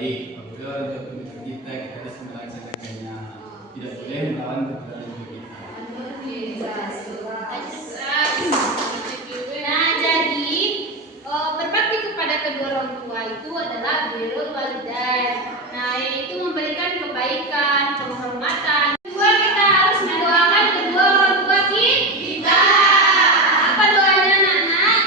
baik. Apabila orang tua kedua kita harus melaksanakannya. Tidak boleh melawan kepada orang tua kita. Nah, jadi berbakti kepada kedua orang tua itu adalah birrul walidain. Nah, yaitu memberikan kebaikan, penghormatan. Kedua, kita harus mendoakan kedua orang tua kita. Apa doanya, anak-anak?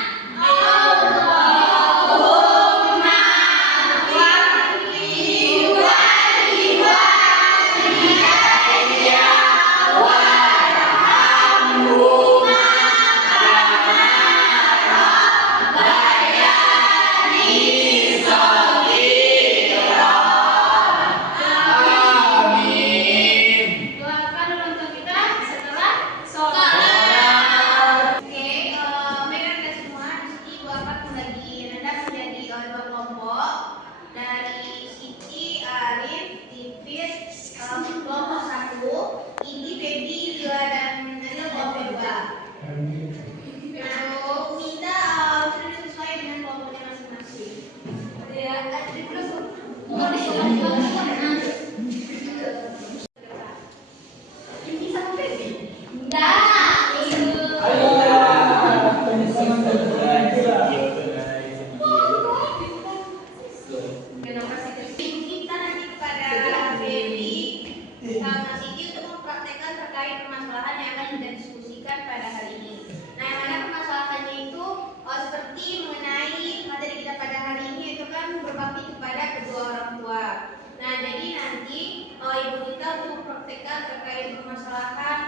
Terkait permasalahan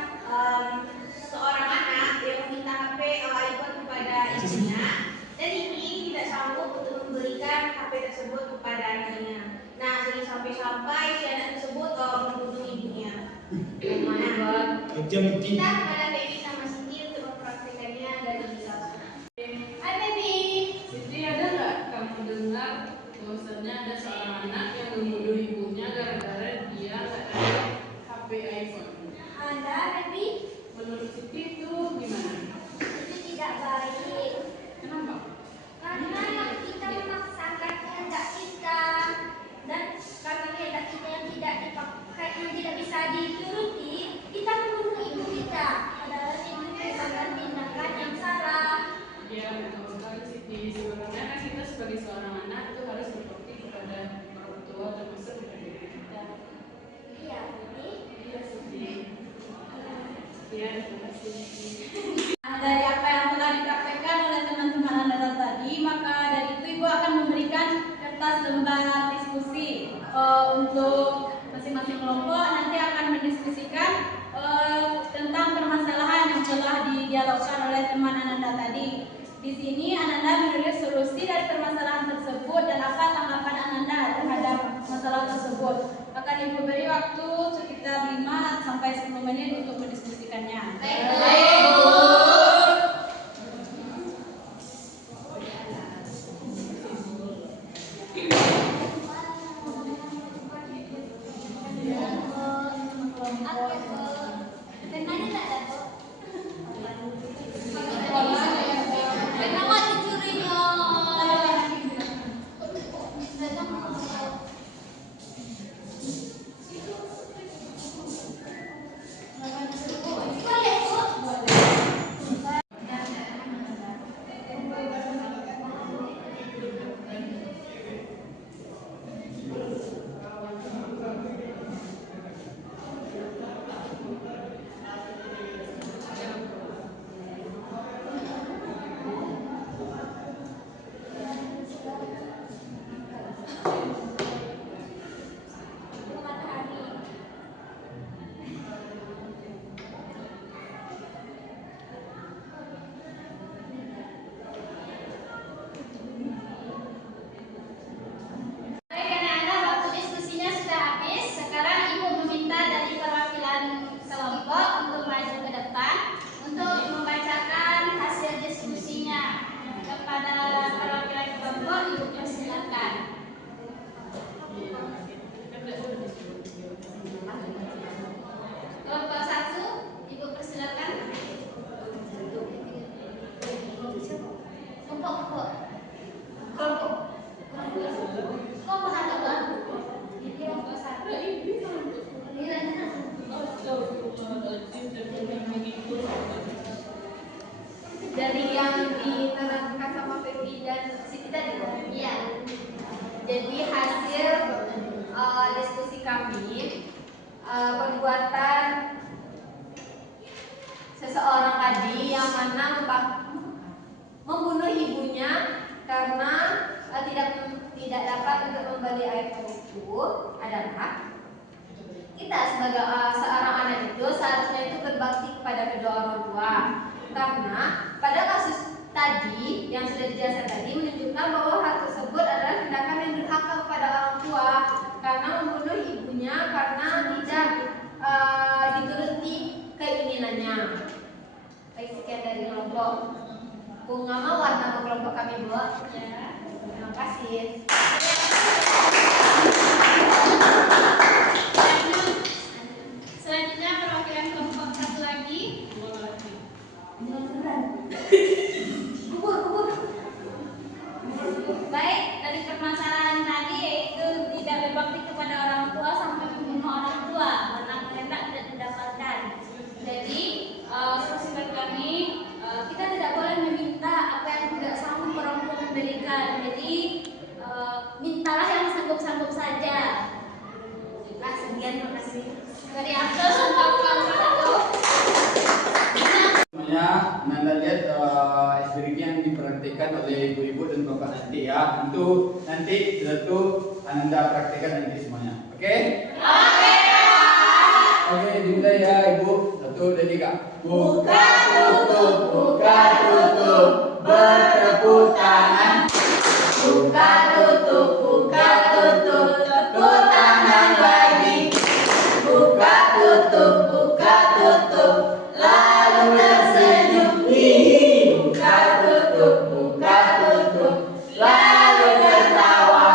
seorang anak yang meminta HP iPhone kepada ibunya dan ini tidak sanggup untuk memberikan HP tersebut kepada anaknya. Nah, sering sampai si anak tersebut membunuh ibunya. Kita kepada Baby sama Siti untuk mempraktekannya dari Salsa. Hai Baby. Siti, ada nggak kamu dengar bahwasannya ada seorang anak yang membunuh ibunya gara-gara dia nggak ada HP iPhone? Ada, Baby. Menurut Siti itu gimana? Itu tidak baik. Kenapa? Karena kita memaksakan kehendak kita dan karena kehendak kita yang tidak dipakai, yang tidak bisa dituruti, kita membunuh ibu kita. Padahal itu merupakan tindakan yang salah. Ya, betul sekali Siti. Sebenarnya kan kita sebagai seorang anak itu harus berbakti kepada orang tua termasuk kepada diri kita. Iya, Baby. Iya Siti. Ya, terima kasih. Dari apa yang telah dipraktekkan oleh teman-teman Anda tadi, maka dari itu Ibu akan memberikan kertas lembar diskusi untuk masing-masing kelompok. Nanti akan mendiskusikan tentang permasalahan yang telah didialogkan oleh teman Anda tadi. Di sini Anda menulis solusi dari permasalahan tersebut dan apa tanggapan Anda terhadap masalah tersebut. Akan Ibu beri waktu sekitar 5 sampai 10 menit untuk mendiskusikannya. Baik. kami perbuatan seseorang tadi yang mana membunuh ibunya karena tidak dapat untuk membeli iPhone itu adalah kita sebagai seorang anak itu seharusnya itu berbakti kepada kedua orang tua, karena pada kasus tadi yang sudah dijelaskan tadi menunjukkan bahwa hal tersebut adalah tindakan yang durhaka kepada orang tua karena membunuh ibunya karena tidak dituruti keinginannya. Baik, sekian dari kelompok Bu Ngama, nama kelompok kami Bu. Ya, terima kasih. Selanjutnya perwakilan kelompok satu lagi. Baik, dari permasalahan tadi yaitu tidak berbakti kepada orang tua sampai membunuh orang tua karena kehendak tidak didapatkan. Jadi solusi bagi kami, kita tidak boleh meminta apa yang tidak sanggup orang tua memberikan. Jadi mintalah yang sanggup-sanggup saja. Nah, sekian, terima kasih. Dari Abdul untuk kelompok satu. Semuanya, Nanda lihat SDGs yang dipraktikkan oleh ibu-ibu dan bapak nanti ya. Untuk nanti satu Anda praktikkan nanti semuanya. Oke? Oke, dimulai ya Ibu. 1, 2, 3. Buka tutup, bertepuk tangan. Buka tutup, tepuk tangan lagi. Buka tutup, lalu tersenyum. Hihi. Buka tutup, lalu tertawa.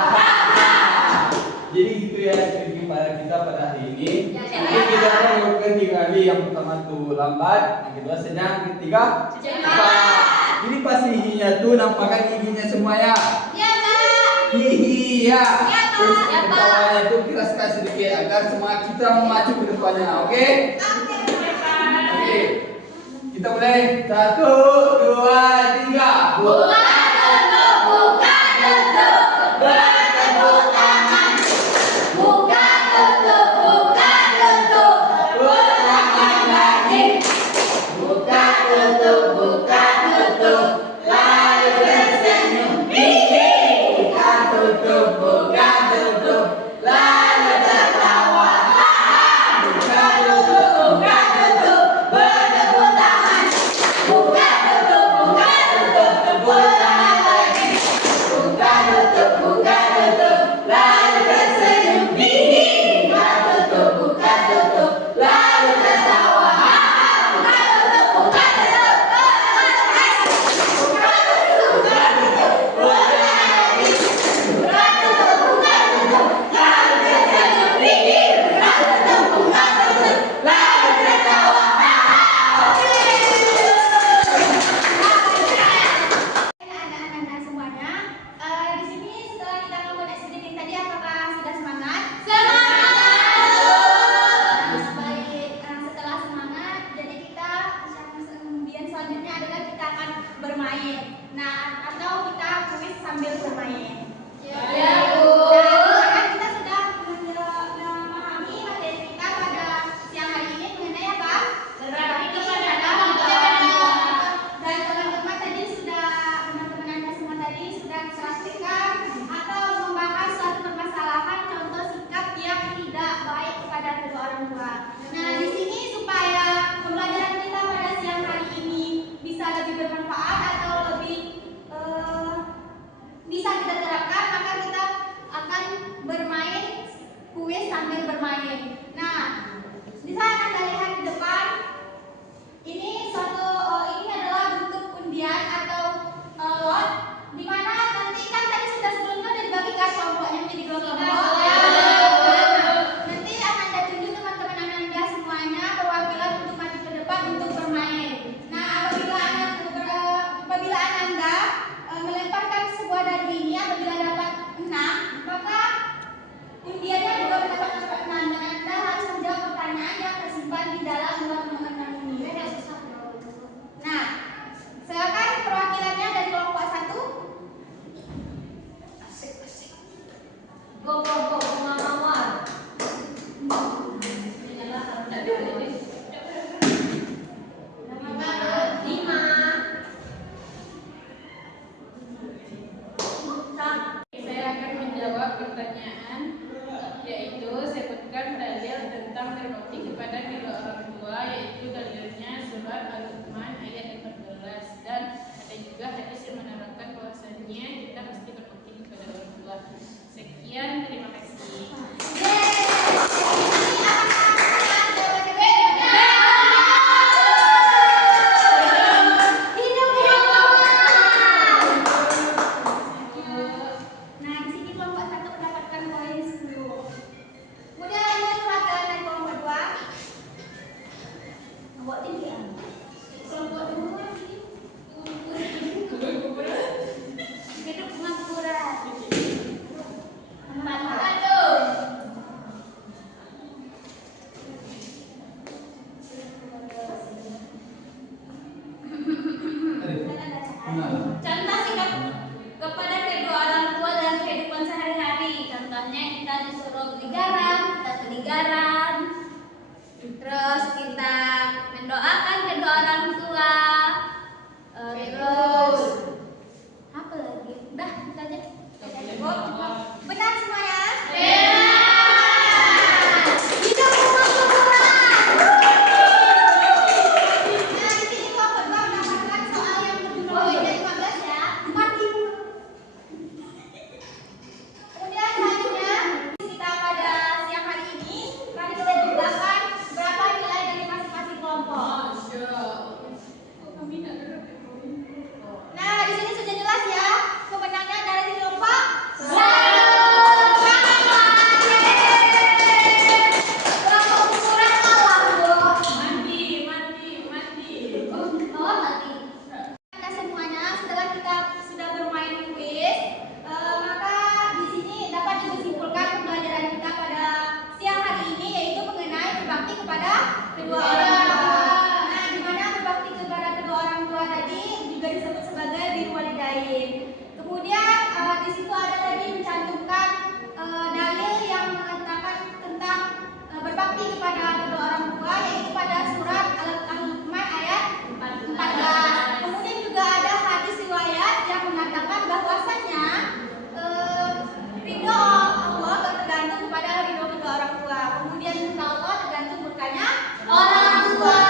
Jadi gitu ya strategi para kita pada hari ini. Jadi kita akan melakukan 3 kali. Yang pertama tuh lambat, yang kedua sedang, yang ketiga cepat. Jadi pas hihinya tuh nampakkan giginya semuanya. Ya, Pak. Hihi ya. Ya, Pak. Terus Ya, Pak. ketawanya tuh keraskan sedikit agar semua kita memacu ke depannya. Oke? Oke. Kita mulai. 1, 2, 3. Buka tutup, bertepuk tangan. Buka tutup, tepuk tangan lagi. Buka tutup, lalu tersenyum. Hihi. Buka tutup, lalu tertawa. Buka tutup, bertepuk tangan. Buka tutup, tepuk tangan lagi. Buka tutup, lalu tersenyum. Hihi. Buka tutup, lalu tertawa. Anak-anak semuanya, di sini setelah kita ngomong SDG tadi, apakah sudah semangat? Baik, setelah semangat, jadi kita yang selanjutnya adalah kita akan bermain. Nah, atau kita kuis sambil bermain. Ya, Bu. Nah, kita sudah memahami materi kita pada siang hari ini mengenai apa? Berbakti kepada orang tua. orang tua. Dan teman-teman tadi sudah, teman-teman Anda semua tadi sudah praktikkan atau membahas suatu permasalahan contoh sikap yang tidak baik kepada kedua orang tua. Nah, di sini supaya pembelajaran kita pada siang hari ini bisa lebih bermanfaat atau lebih bisa kita terapkan, maka kita akan bermain kuis sambil bermain. Nah, bisa Anda lihat di depan. Ini adalah bentuk undian atau lot, di mana nanti kan tadi sudah sebelumnya sudah dibagikan kelompoknya menjadi kelompok. Nanti akan Anda tunjuk teman-teman Anda semuanya perwakilan untuk maju ke depan untuk bermain. Nah, apabila Anda melemparkan sebuah dadu ini, apabila dapat 6, maka undiannya juga dapat 6 dan Anda harus menjawab pertanyaan yang tersimpan di dalam lot nomor 6 ini. Nah, silakan perwakilannya dari kelompok 1. Go, Mawar. berbakti kepada kedua orang tua, yaitu dalilnya surat Al-Luqman ayat 14, dan ada juga hadis yang menerangkan bahwasannya kita mesti berbakti kepada orang tua. Sekian, terima kasih. Nah, di sini kelompok 1 mendapatkan poin 10. Kemudian lanjut pelajaran dari kelompok 2. Kelompok 3. Kelompok 2 hidup makmuran. Contoh singkat kepada kedua orang tua dalam kehidupan sehari-hari. Contohnya kita disuruh beli garam, kita beli garam. Terus kita mendoakan kedua orang tua. Terus apa lagi? Udah, kita aja. Benar semua ya? Nah, di sini kelompok 2 mendapatkan soal yang lebih poin dari 15 ya. Mati. Kemudian selanjutnya kita pada siang hari ini mari kita jumlahkan berapa nilai dari masing-masing kelompok. Nah, di sini sudah jelas ya. Pemenangnya dari kelompok 1. Kelompok ukuran alam, Bu. Oh, mati. Kita semuanya setelah kita sudah bermain kuis, maka di sini dapat disimpulkan pembelajaran kita pada siang hari ini, yaitu mengenai berbakti kepada kedua orang tua. Nah, di mana berbakti kepada kedua orang tua tadi juga disebut sebagai birrul walidain. Kemudian di situ ada tadi mencantumkan dalil yang mengatakan tentang berbakti kepada kedua orang tua, yaitu pada surat Al-Luqman ayat 14. Kemudian juga ada hadis riwayat yang mengatakan bahwasannya ridho Allah tergantung kepada ridho kedua orang tua. Kemudian murka Allah tergantung murkanya orang tua.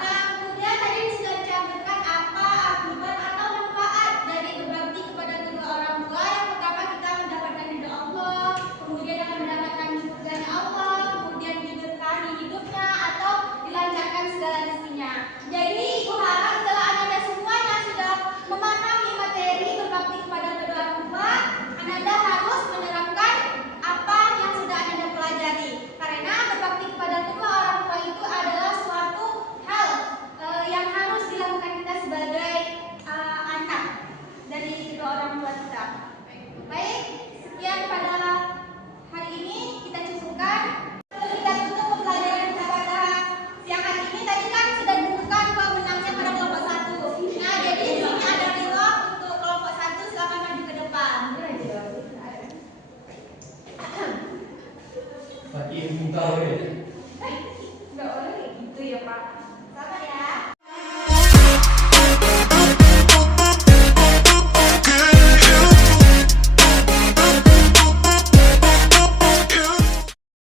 Nah, kemudian tadi sudah dicantumkan apa akibat atau manfaat dari berbakti kepada kedua orang tua. Yang pertama, kita mendapatkan ridho Allah, kemudian akan mendapatkan surganya Allah, kemudian diberkahi hidupnya atau dilancarkan segala rezekinya. Jadi ibu harap setelah Anda semuanya sudah memahami materi berbakti kepada kedua orang tua, Anda harus menerapkan apa yang sudah Anda pelajari. Karena berbakti kepada kedua orang tua itu adalah suatu hal yang harus dilakukan kita sebagai anak dari kedua orang tua kita. Baik, sekian pada hari ini kita cukupkan. Kita tutup pembelajaran kita pada siang hari ini. Tadi kan sudah dibuka pemenangnya pada kelompok 1. Nah, jadi di sini ada reward untuk kelompok 1. Silakan maju ke depan. Pakai muka